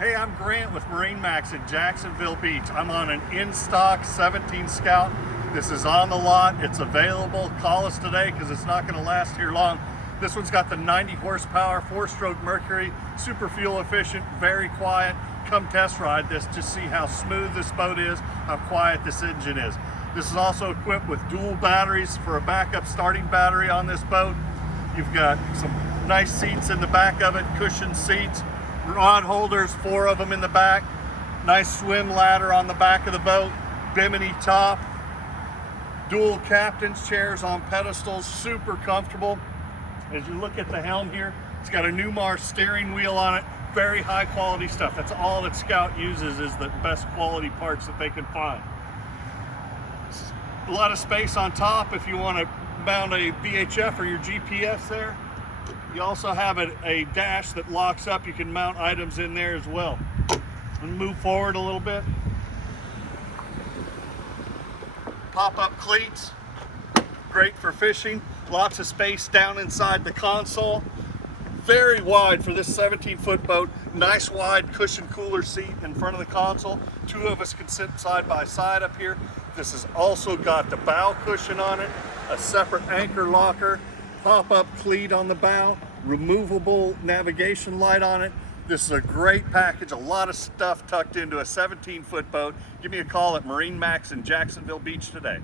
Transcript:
Hey, I'm Grant with MarineMax in Jacksonville Beach. I'm on an in-stock 17 Scout. This is on the lot. It's available. Call us today because it's not going to last here long. This one's got the 90 horsepower, 4-stroke Mercury, super fuel efficient, very quiet. Come test ride this to see how smooth this boat is, how quiet this engine is. This is also equipped with dual batteries for a backup starting battery on this boat. You've got some nice seats in the back of it, cushioned seats, rod holders, 4 of them in the back, nice swim ladder on the back of the boat, bimini top, dual captain's chairs on pedestals, super comfortable. As you look at the helm here, it's got a Newmar steering wheel on it, very high quality stuff. That's all that Scout uses, is the best quality parts that they can find. A lot of space on top if you want to mount a VHF or your GPS there. You also have a dash that locks up. You can mount items in there as well. And move forward a little bit. Pop-up cleats, great for fishing. Lots of space down inside the console. Very wide for this 17-foot boat. Nice wide cushion cooler seat in front of the console. 2 of us can sit side by side up here. This has also got the bow cushion on it, a separate anchor locker, pop-up cleat on the bow, removable navigation light on it. This is a great package, a lot of stuff tucked into a 17-foot boat. Give me a call at MarineMax in Jacksonville Beach today.